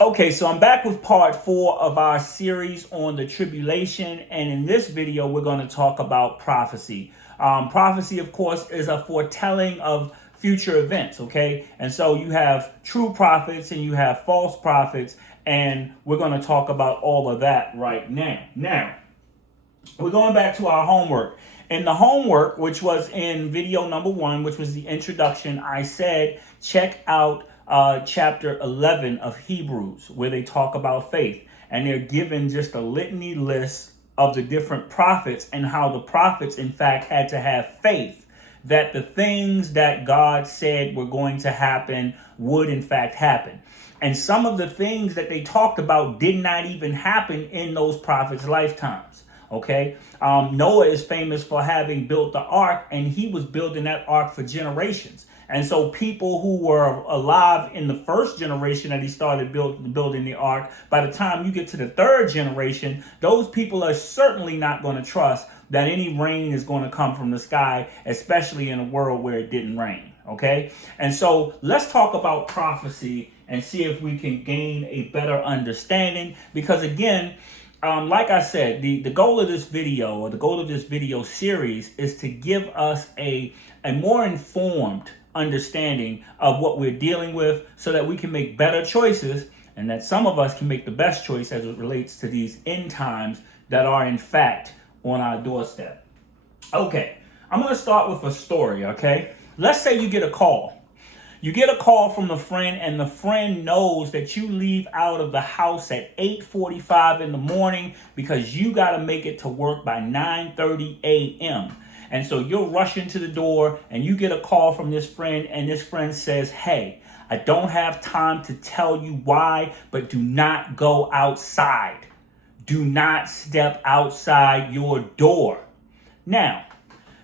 Okay, so I'm back with part 4 of our series on the tribulation, and in this video, we're going to talk about prophecy. Prophecy, of course, is a foretelling of future events, okay? And so you have true prophets and you have false prophets, and we're going to talk about all of that right now. Now, we're going back to our homework. In the homework, which was in video number 1, which was the introduction, I said, check out chapter 11 of Hebrews, where they talk about faith. And they're given just a litany list of the different prophets and how the prophets, in fact, had to have faith that the things that God said were going to happen would, in fact, happen. And some of the things that they talked about did not even happen in those prophets' lifetimes. Okay, Noah is famous for having built the ark, and he was building that ark for generations. And so people who were alive in the first generation that he started building the ark, by the time you get to the third generation, those people are certainly not going to trust that any rain is going to come from the sky, especially in a world where it didn't rain. Okay, and so let's talk about prophecy and see if we can gain a better understanding, because again, like I said, the goal of this video, or the goal of this video series, is to give us a more informed understanding of what we're dealing with so that we can make better choices, and that some of us can make the best choice as it relates to these end times that are in fact on our doorstep. Okay, I'm going to start with a story, okay? Let's say you get a call. You get a call from a friend, and the friend knows that you leave out of the house at 8:45 in the morning because you got to make it to work by 9:30 a.m. And so you're rushing to the door, and you get a call from this friend, and this friend says, "Hey, I don't have time to tell you why, but do not go outside. Do not step outside your door." Now,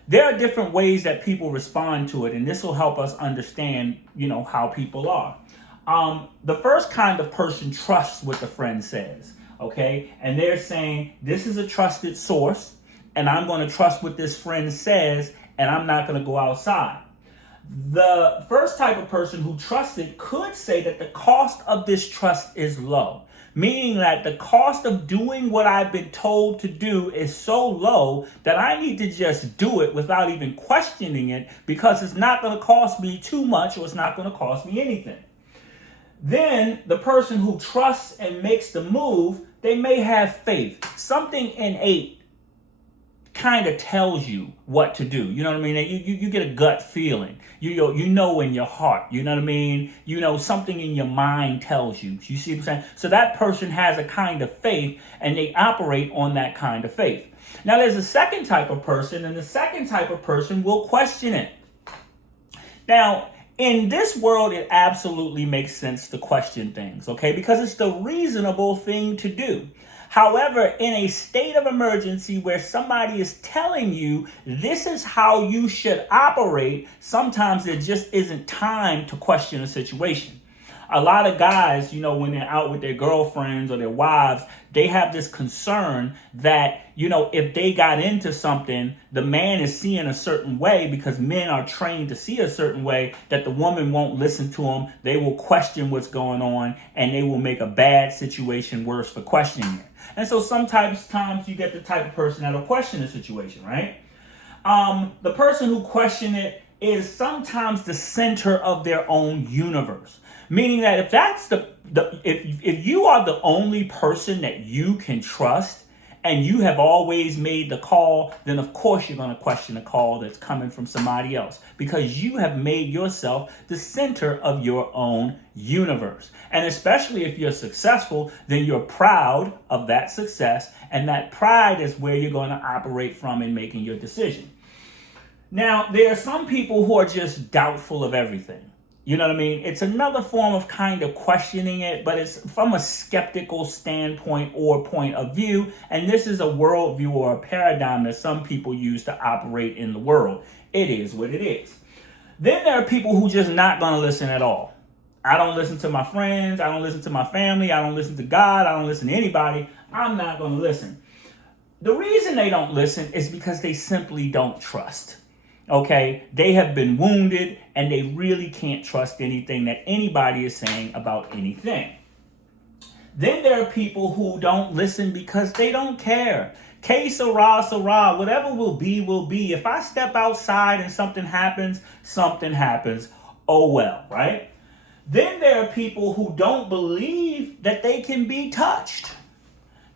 there are different ways that people respond to it, and this will help us understand, how people are. The first kind of person trusts what the friend says, okay? And they're saying, this is a trusted source, and I'm going to trust what this friend says, and I'm not going to go outside. The first type of person who trusts it could say that the cost of this trust is low, meaning that the cost of doing what I've been told to do is so low that I need to just do it without even questioning it, because it's not going to cost me too much, or it's not going to cost me anything. Then the person who trusts and makes the move, they may have faith. Something innate kind of tells you what to do. You know what I mean? You get a gut feeling. You know in your heart. You know what I mean? Something in your mind tells you. You see what I'm saying? So that person has a kind of faith, and they operate on that kind of faith. Now there's a second type of person, and the second type of person will question it. Now, in this world, it absolutely makes sense to question things, okay? Because it's the reasonable thing to do. However, in a state of emergency where somebody is telling you this is how you should operate, sometimes there just isn't time to question a situation. A lot of guys, when they're out with their girlfriends or their wives, they have this concern that, if they got into something, the man is seeing a certain way, because men are trained to see a certain way, that the woman won't listen to them. They will question what's going on, and they will make a bad situation worse for questioning it. And so sometimes you get the type of person that'll question the situation, right? The person who questions it is sometimes the center of their own universe. Meaning that if that's if you are the only person that you can trust, and you have always made the call, then of course you're going to question the call that's coming from somebody else, because you have made yourself the center of your own universe. And especially if you're successful, then you're proud of that success, and that pride is where you're going to operate from in making your decision. Now, there are some people who are just doubtful of everything. You know what I mean? It's another form of kind of questioning it, but it's from a skeptical standpoint or point of view. And this is a worldview or a paradigm that some people use to operate in the world. It is what it is. Then there are people who just not going to listen at all. I don't listen to my friends. I don't listen to my family. I don't listen to God. I don't listen to anybody. I'm not going to listen. The reason they don't listen is because they simply don't trust. Okay, they have been wounded, and they really can't trust anything that anybody is saying about anything. Then there are people who don't listen because they don't care. Que sera, sera, whatever will be, will be. If I step outside and something happens, something happens. Oh well, right? Then there are people who don't believe that they can be touched.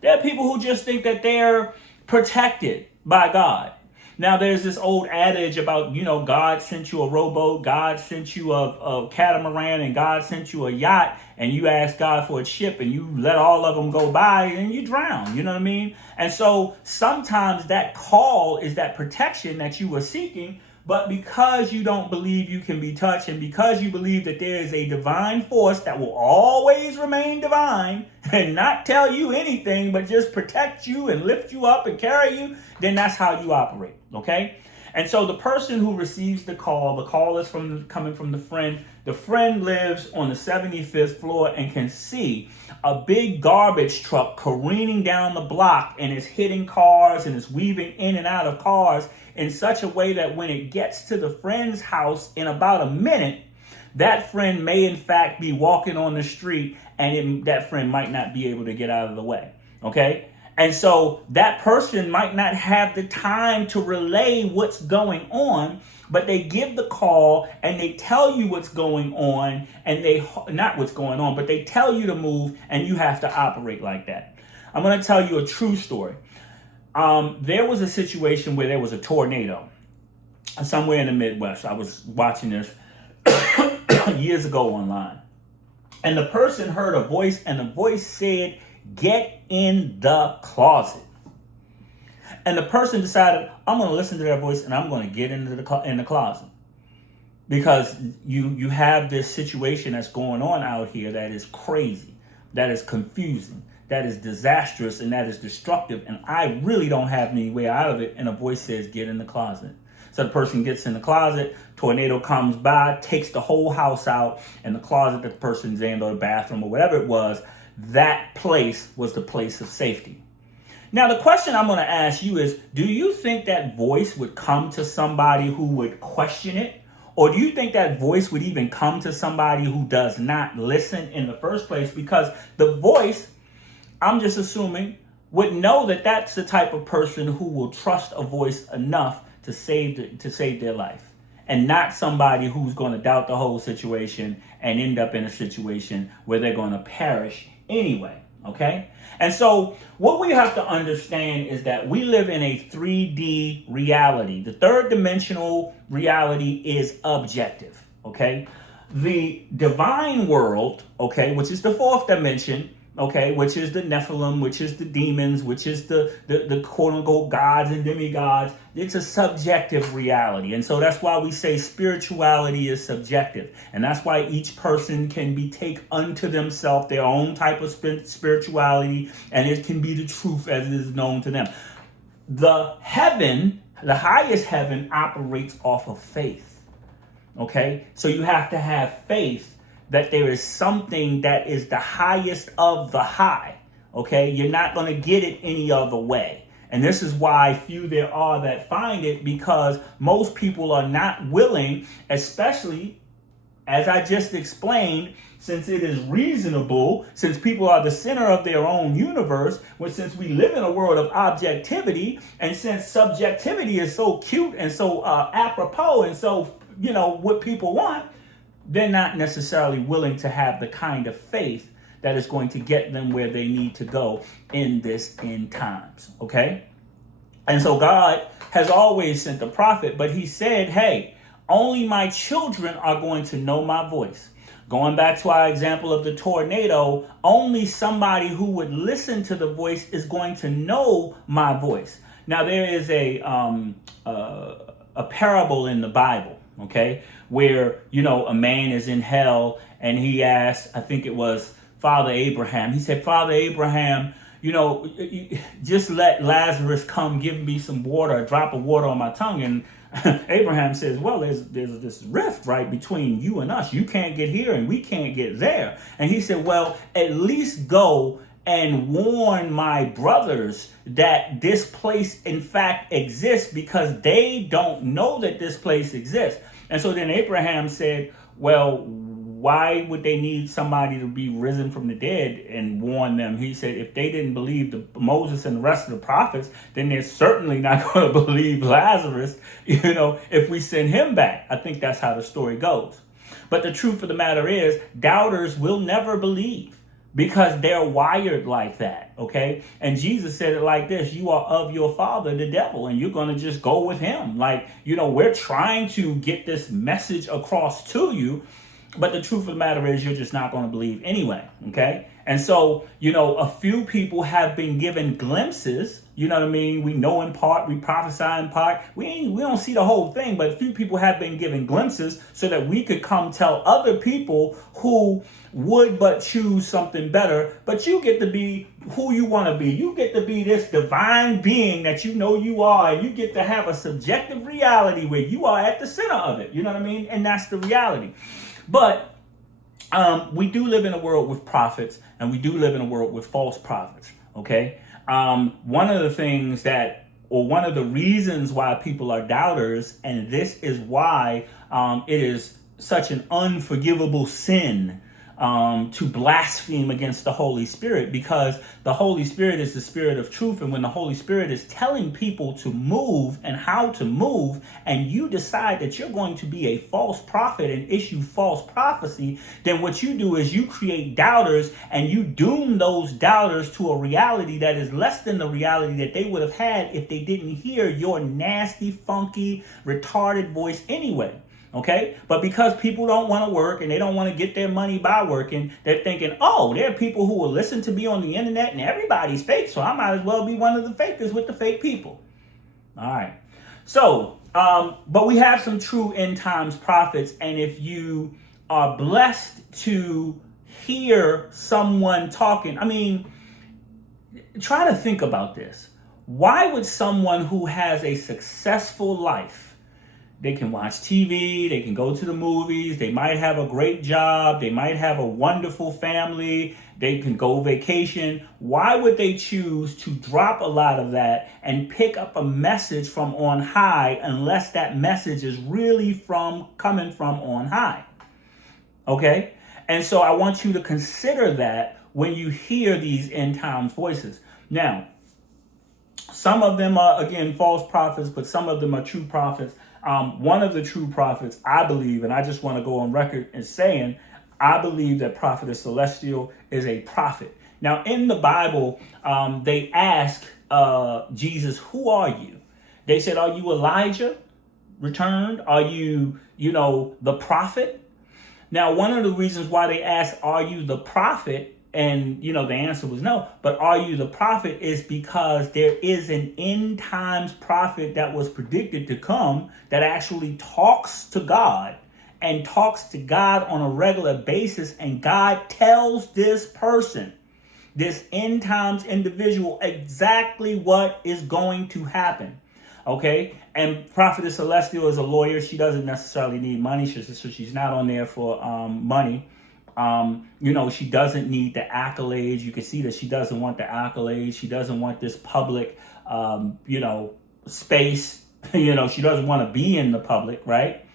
There are people who just think that they're protected by God. Now, there's this old adage about, God sent you a rowboat, God sent you a catamaran, and God sent you a yacht, and you ask God for a ship, and you let all of them go by, and you drown. You know what I mean? And so sometimes that call is that protection that you were seeking, but because you don't believe you can be touched, and because you believe that there is a divine force that will always remain divine and not tell you anything, but just protect you and lift you up and carry you, then that's how you operate, okay? And so the person who receives the call is coming from the friend. The friend lives on the 75th floor and can see a big garbage truck careening down the block, and is hitting cars and is weaving in and out of cars in such a way that when it gets to the friend's house in about a minute, that friend may in fact be walking on the street, and that friend might not be able to get out of the way, okay? And so that person might not have the time to relay what's going on, but they give the call and they tell you what's going on, and not what's going on, but they tell you to move, and you have to operate like that. I'm going to tell you a true story. There was a situation where there was a tornado somewhere in the Midwest. I was watching this years ago online, and the person heard a voice, and the voice said, "Get in the closet." And the person decided, I'm going to listen to their voice, and I'm going to get in the closet, because you have this situation that's going on out here that is crazy, that is confusing, that is disastrous, and that is destructive, and I really don't have any way out of it. And a voice says, "Get in the closet." So the person gets in the closet, tornado comes by, takes the whole house out, and the closet that the person's in, or the bathroom, or whatever it was, that place was the place of safety. Now, the question I'm going to ask you is, do you think that voice would come to somebody who would question it? Or do you think that voice would even come to somebody who does not listen in the first place? Because the voice, I'm just assuming, would know that that's the type of person who will trust a voice enough to save their life, and not somebody who's going to doubt the whole situation and end up in a situation where they're going to perish anyway, okay? And so what we have to understand is that we live in a 3D reality. The third dimensional reality is objective, okay? The divine world, okay, which is the fourth dimension, okay, which is the Nephilim, which is the demons, which is the quote-unquote gods and demigods. It's a subjective reality. And so that's why we say spirituality is subjective. And that's why each person can take unto themselves their own type of spirituality, and it can be the truth as it is known to them. The highest heaven operates off of faith, okay? So you have to have faith that there is something that is the highest of the high, okay? You're not going to get it any other way. And this is why few there are that find it, because most people are not willing, especially, as I just explained, since it is reasonable, since people are the center of their own universe, since we live in a world of objectivity, and since subjectivity is so cute and so apropos and so, what people want, they're not necessarily willing to have the kind of faith that is going to get them where they need to go in this end times, okay? And so God has always sent the prophet, but he said, hey, only my children are going to know my voice. Going back to our example of the tornado, only somebody who would listen to the voice is going to know my voice. Now, there is a parable in the Bible, okay, where, a man is in hell, and he asked, I think it was Father Abraham. He said, Father Abraham, just let Lazarus come give me some water, a drop of water on my tongue. And Abraham says, well, there's this rift right between you and us. You can't get here and we can't get there. And he said, well, at least go and warn my brothers that this place in fact exists, because they don't know that this place exists. And so then Abraham said, well, why would they need somebody to be risen from the dead and warn them? He said if they didn't believe Moses and the rest of the prophets, then they're certainly not going to believe Lazarus, if we send him back. I think that's how the story goes. But the truth of the matter is, doubters will never believe because they're wired like that, okay? And Jesus said it like this: you are of your father, the devil, and you're going to just go with him. Like, we're trying to get this message across to you, but the truth of the matter is you're just not going to believe anyway, okay? And so, a few people have been given glimpses, you know what I mean? We know in part, we prophesy in part. We don't see the whole thing, but a few people have been given glimpses so that we could come tell other people who would but choose something better. But you get to be who you want to be. You get to be this divine being that you are, and you get to have a subjective reality where you are at the center of it, you know what I mean? And that's the reality. But we do live in a world with prophets, and we do live in a world with false prophets, okay? One of the reasons why people are doubters, and this is why it is such an unforgivable sin to blaspheme against the Holy Spirit, because the Holy Spirit is the Spirit of truth. And when the Holy Spirit is telling people to move and how to move, and you decide that you're going to be a false prophet and issue false prophecy, then what you do is you create doubters, and you doom those doubters to a reality that is less than the reality that they would have had if they didn't hear your nasty, funky, retarded voice anyway. Okay, but because people don't want to work and they don't want to get their money by working, they're thinking, oh, there are people who will listen to me on the internet and everybody's fake, so I might as well be one of the fakers with the fake people. All right. So, but we have some true end times prophets, and if you are blessed to hear someone talking, try to think about this. Why would someone who has a successful life, they can watch TV, they can go to the movies, they might have a great job, they might have a wonderful family, they can go vacation. Why would they choose to drop a lot of that and pick up a message from on high unless that message is really coming from on high? Okay? And so I want you to consider that when you hear these end times voices. Now, some of them are, again, false prophets, but some of them are true prophets. One of the true prophets, I believe, and I just want to go on record as saying, I believe that Prophetess Celestial is a prophet. Now, in the Bible, they ask Jesus, who are you? They said, are you Elijah returned? Are you, the prophet? Now, one of the reasons why they asked, are you the prophet? And, the answer was no. But are you the prophet is because there is an end times prophet that was predicted to come that actually talks to God and talks to God on a regular basis. And God tells this person, this end times individual, exactly what is going to happen. Okay. And Prophetess Celestial is a lawyer. She doesn't necessarily need money. So she's not on there for money. She doesn't need the accolades. You can see that she doesn't want the accolades. She doesn't want this public, space. She doesn't want to be in the public, right?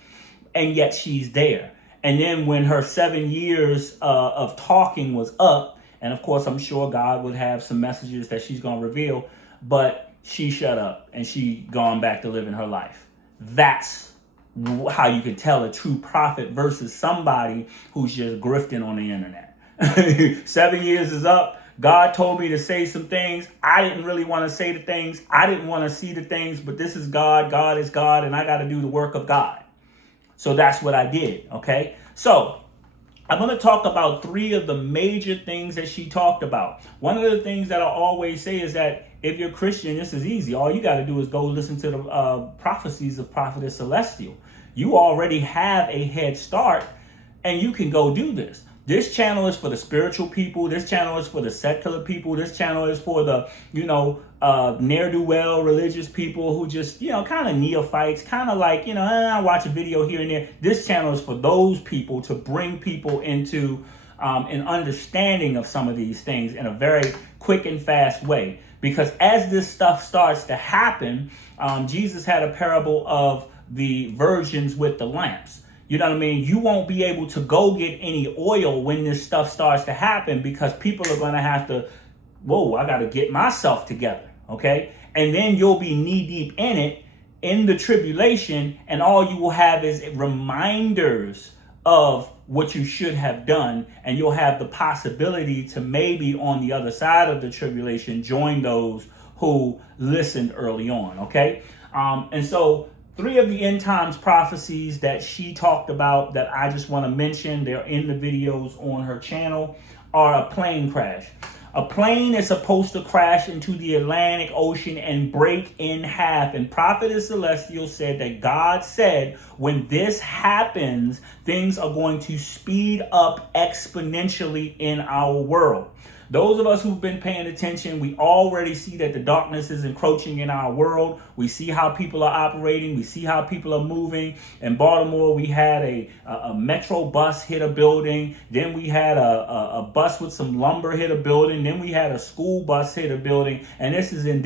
And yet she's there. And then when her 7 years of talking was up, and of course, I'm sure God would have some messages that she's going to reveal, but she shut up and she gone back to living her life. That's how you can tell a true prophet versus somebody who's just grifting on the internet. 7 years is up. God told me to say some things. I didn't really want to say the things. I didn't want to see the things, but this is God. God is God, and I got to do the work of God. So that's what I did, okay? So I'm going to talk about 3 of the major things that she talked about. One of the things that I always say is that if you're Christian, this is easy. All you got to do is go listen to the prophecies of Prophetess Celestial. You already have a head start, and you can go do this. This channel is for the spiritual people. This channel is for the secular people. This channel is for the, ne'er-do-well religious people who just, kind of neophytes, kind of like, I watch a video here and there. This channel is for those people to bring people into an understanding of some of these things in a very quick and fast way. Because as this stuff starts to happen, Jesus had a parable of the virgins with the lamps. You know what I mean? You won't be able to go get any oil when this stuff starts to happen, because people are going to have to, whoa, I got to get myself together. Okay. And then you'll be knee deep in it, in the tribulation, and all you will have is reminders of what you should have done, and you'll have the possibility to maybe on the other side of the tribulation join those who listened early on. Okay. And so 3 of the end times prophecies that she talked about that I just want to mention, they're in the videos on her channel, are a plane crash. A plane is supposed to crash into the Atlantic Ocean and break in half. And Prophetess Celestial said that God said when this happens, things are going to speed up exponentially in our world. Those of us who've been paying attention, we already see that the darkness is encroaching in our world. We see how people are operating. We see how people are moving. In Baltimore, we had a metro bus hit a building. Then we had a bus with some lumber hit a building. Then we had a school bus hit a building. And this is in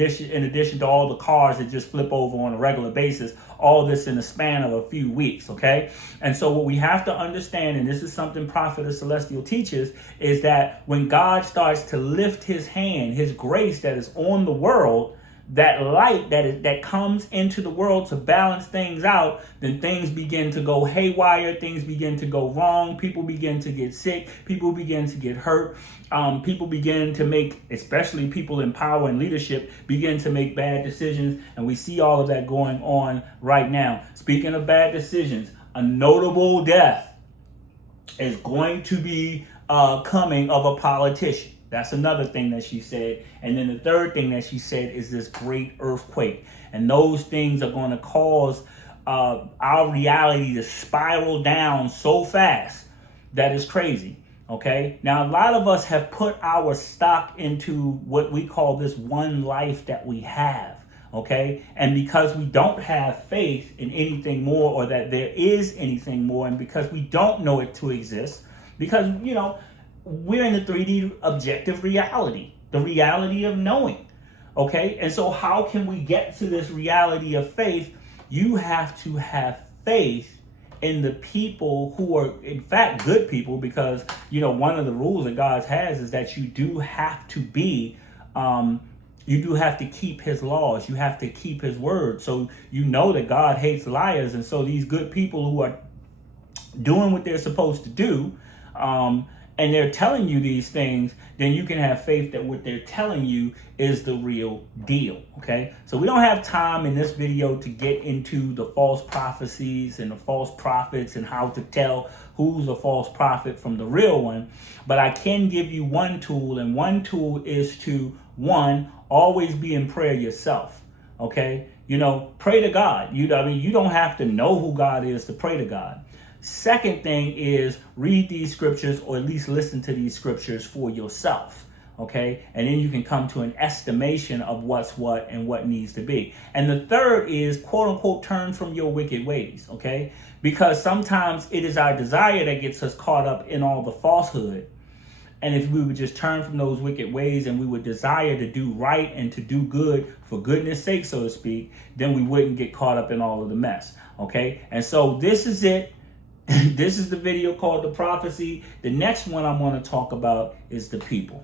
addition to all the cars that just flip over on a regular basis. All this in the span of a few weeks, okay? And so what we have to understand, and this is something Prophetess Celestial teaches, is that when God starts to lift his hand, his grace that is on the world, that light that comes into the world to balance things out, then things begin to go haywire, things begin to go wrong, people begin to get sick, people begin to get hurt, people begin to make, especially people in power and leadership, begin to make bad decisions, and we see all of that going on right now. Speaking of bad decisions, a notable death is going to be coming of a politician. That's another thing that she said. And then the third thing that she said is this great earthquake. And those things are going to cause our reality to spiral down so fast that it's crazy. Okay. Now, a lot of us have put our stock into what we call this one life that we have. Okay. And because we don't have faith in anything more, or that there is anything more, and because we don't know it to exist, because, you know, we're in the 3D objective reality, the reality of knowing. Okay. And so how can we get to this reality of faith? You have to have faith in the people who are, in fact, good people, because, you know, one of the rules that God has is that you do have to be, you do have to keep his laws. You have to keep his word. So you know that God hates liars. And so these good people who are doing what they're supposed to do, and they're telling you these things, then you can have faith that what they're telling you is the real deal. Okay. So we don't have time in this video to get into the false prophecies and the false prophets and how to tell who's a false prophet from the real one. But I can give you one tool, and one tool is to, one, always be in prayer yourself. Okay. You know, pray to God. You don't have to know who God is to pray to God. Second thing is read these scriptures, or at least listen to these scriptures for yourself. Okay. And then you can come to an estimation of what's what and what needs to be. And the third is, quote unquote, turn from your wicked ways. Okay. Because sometimes it is our desire that gets us caught up in all the falsehood. And if we would just turn from those wicked ways, and we would desire to do right and to do good for goodness sake, so to speak, then we wouldn't get caught up in all of the mess. Okay. And so this is it. This is the video called The Prophecy. The next one I want to talk about is the people.